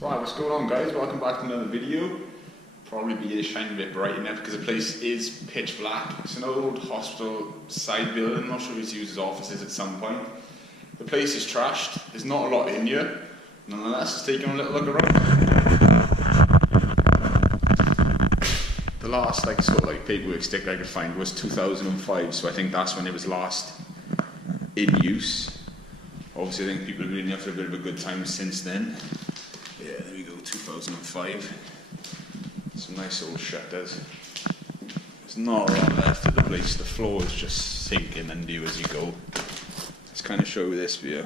Right, what's going on, guys? Welcome back to another video. Probably be shining a bit bright in there because the place is pitch black. It's an old hospital side building. I'm not sure if it's used as offices at some point. The place is trashed. There's not a lot in here. Nonetheless, let's take a little look around. The last sort of paperwork stick I could find was 2005, so I think that's when it was last in use. Obviously, I think people have been in here for a bit of a good time since then. Yeah, there we go, 2005. Some nice old shutters. There's not a lot left of the place. The floor is just sinking under you as you go. Let's kind of show you this view.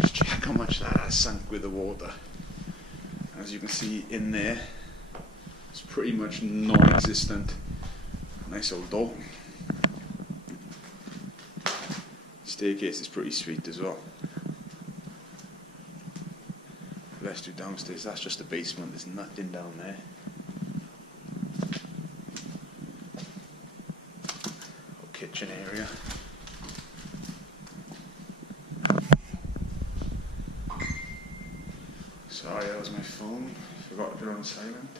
Just check how much that has sunk with the water. As you can see in there, it's pretty much non-existent. Nice old door. Staircase is pretty sweet as well. Let's do downstairs. That's just the basement. There's nothing down there. Kitchen area. Sorry, that was my phone. Forgot to put it on silent.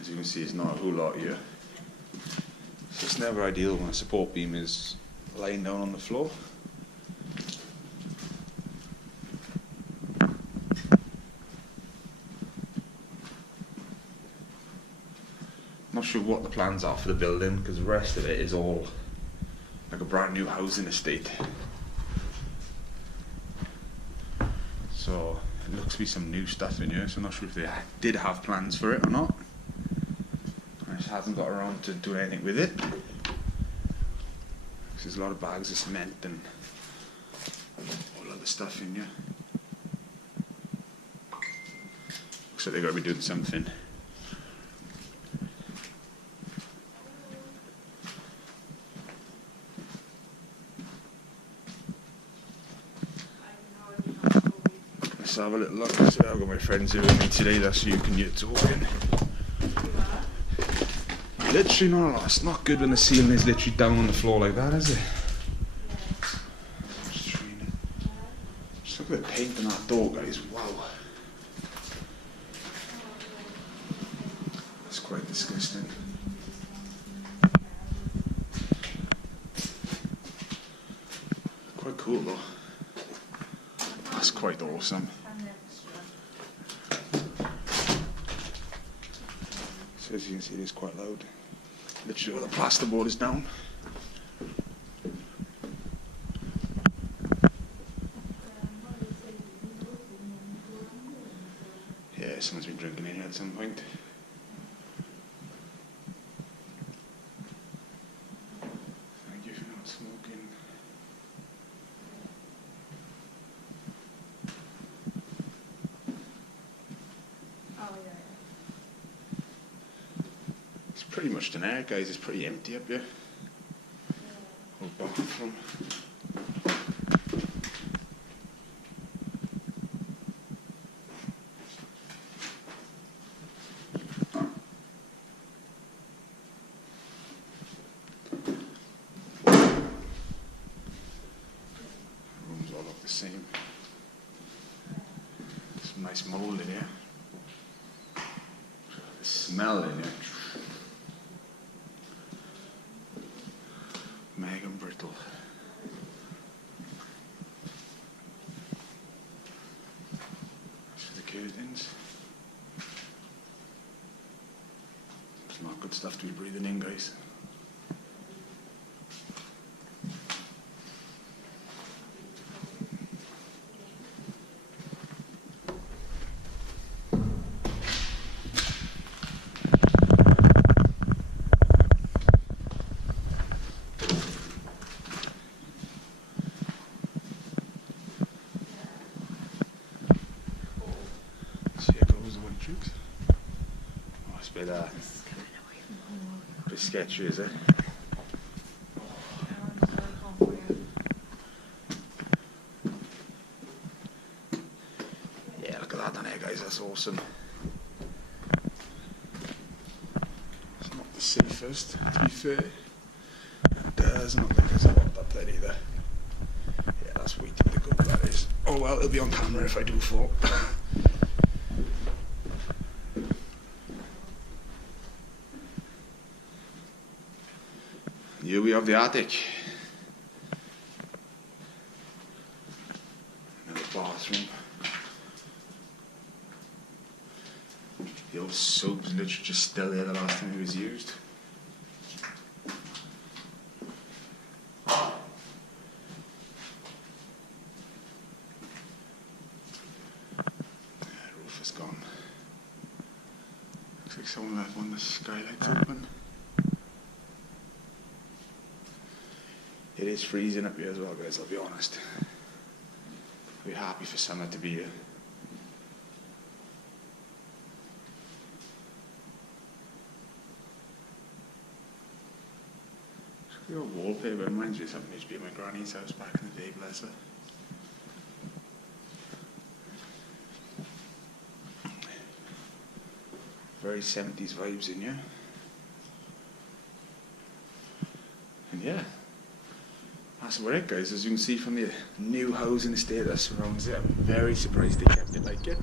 As you can see, it's not a whole lot here. So it's never ideal when a support beam is lying down on the floor. Not sure what the plans are for the building because the rest of it is all like a brand new housing estate. So it looks to be some new stuff in here, so I'm not sure if they did have plans for it or not. I just haven't got around to doing anything with it. There's a lot of bags of cement and all other stuff in here. Looks like they've got to be doing something. Let's have a little look. I've got my friends here with me today, that's who you can hear talking. Literally not a lot. It's not good when the ceiling is literally down on the floor like that, is it? Just look at the paint on that door, guys. Wow. That's quite disgusting. Quite cool though. That's quite awesome. So as you can see, it is quite loud. Literally where the plasterboard is down. Yeah, someone's been drinking in here at some point. Thank you for not smoking. Pretty much done air, guys. It's pretty empty up here. Whole bathroom. Rooms all look the same. Some nice mould in here. The smell in here. Mega brittle. That's for the curtains. It's not good stuff to be breathing in, guys. Oh, it's a bit sketchy, is it? Yeah, look at that down there, guys. That's awesome. It's not the safest, to be fair. It does not look like there's a lot up that either. Yeah, that's way too difficult, that is. Oh well, it'll be on camera if I do fall. Here we have the attic. Another bathroom. The old soap's literally just still there the last time it was used. The roof is gone. Looks like someone left one of the skylights open. It is freezing up here as well, guys, I'll be honest. We're happy for summer to be here. The old wallpaper reminds me of something that used to be at my granny's house back in the day, bless her. Very 70s vibes in here. And yeah, that's about it, guys. As you can see from the new housing estate that surrounds it, I'm very surprised they kept it like it.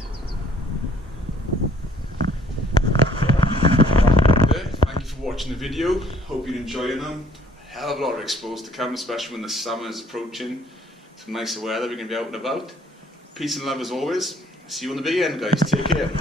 Thank you for watching the video. Hope you're enjoying them. Hell of a lot of exposed to come, especially when the summer is approaching. Some nicer weather, we can be out and about. Peace and love as always. See you on the big end, guys. Take care.